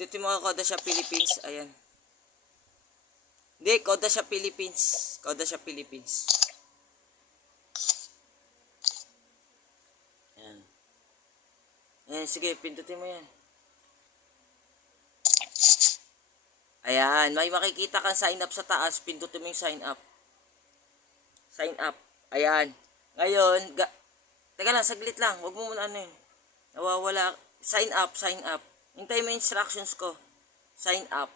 Pindutin mo ako, Kodasha Philippines. Ayan. Hindi, Kodasha Philippines. Kodasha Philippines. Ayan. Ayan, sige, pindutin mo yan. Ayan, may makikita kang sign up sa taas. Pindutin mo yung sign up. Sign up. Ayan. Ngayon, teka lang, saglit lang. Huwag mo muna ano yun. Nawawala. Sign up, sign up. Hintay mo yung instructions ko. Sign up.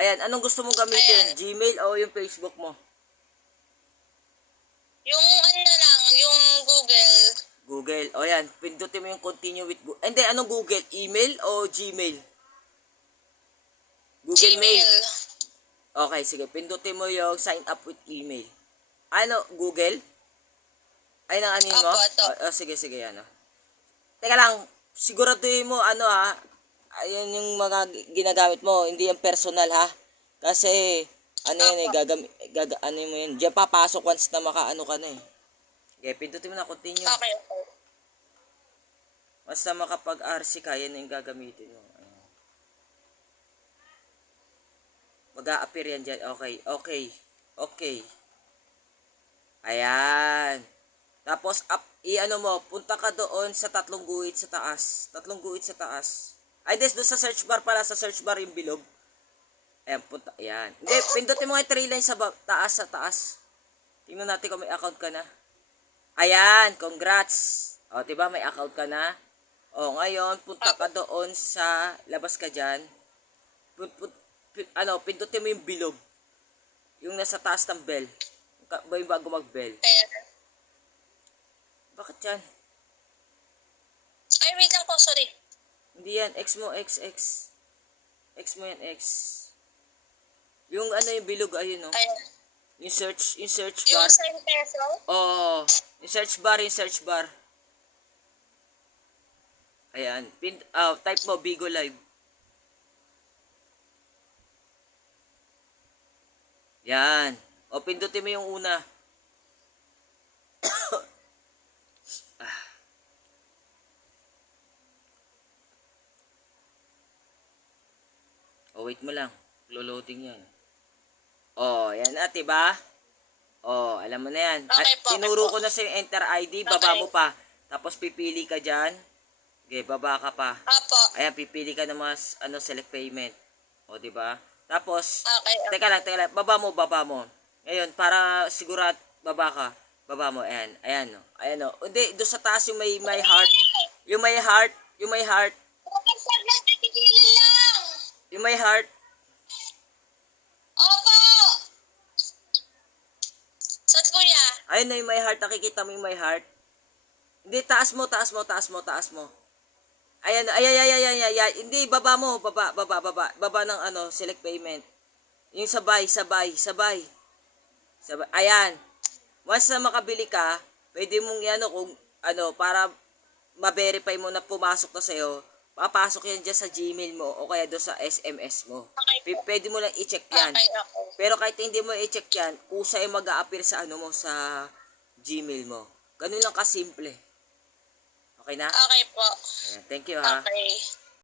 Ayan, anong gusto mong gamitin? Ayan. Gmail o yung Facebook mo? Yung ano na lang, yung Google. Google. O yan, pindutin mo yung continue with Google. Hindi, anong Google? Email o Gmail? Google Gmail. Mail. Okay, sige. Pindutin mo yung sign up with email. Ano, Google? Ay, nang anin mo? Opo, sige, ano. Teka lang, siguraduhin mo, ano ha, ayan yung mga ginagamit mo, hindi yung personal ha. Kasi, ano yun eh, ano mo yun, diyan papasok once na makaano ka na eh. Okay, pindutin mo na, continue. Okay. Once na makapag-RC ka, yan yung gagamitin mo. Mag-a-appear yan dyan. Okay. Ayan. Tapos, i-ano mo, punta ka doon sa tatlong guhit sa taas. Ay, doon sa search bar pala, sa search bar yung bilog. Ayan, punta, ayan. Hindi, pindutin mo nga yung 3 lines sa taas. Tingnan natin kung may account ka na. Ayan, congrats. O, diba, may account ka na. O, ngayon, punta ka doon sa, labas ka dyan. Pindutin mo yung bilog. Yung nasa taas ng bell. Yung bago mag-bell. Ayan. Bakit yan? Ay, wait lang po, sorry. Hindi yan, X mo, X. X mo yan, X. Yung ano yung bilog, ayun no. Ayan. Yung search bar. Yung sign peso? Oo. Yung search bar. Ayan. Type mo, Bigo Live. Yan. O, pindutin mo yung una. O, wait mo lang. Loloading yan. O, yan na, diba? O, alam mo na yan. Okay po. Tinuro ko na sa enter ID. Baba mo pa. Tapos, pipili ka dyan. Okay, baba ka pa. Opo. Ayan, pipili ka na mas, select payment. O, diba? Tapos, Okay. teka lang. Baba mo. Ngayon, para sigurat, baba ka. Baba mo, ayan. Ayan, o. Hindi, doon sa taas yung may heart. Yung may heart. Yung may heart. Opo! Saan kuya? Ayun na yung may heart. Nakikita mo yung may heart. Hindi, taas mo. Ayan. Hindi, baba mo. Baba ng select payment. Yung sabay. Ayan. Once na makabili ka, pwede mong kung para ma-verify mo na pumasok na sa'yo, papasok yan dyan sa Gmail mo o kaya doon sa SMS mo. Okay. Pwede mo lang i-check yan. Okay. Pero kahit hindi mo i-check yan, kusa yung mag-a-appear sa sa Gmail mo. Ganun lang kasimple. Okay na? Okay po. Ayan, thank you ha. Okay.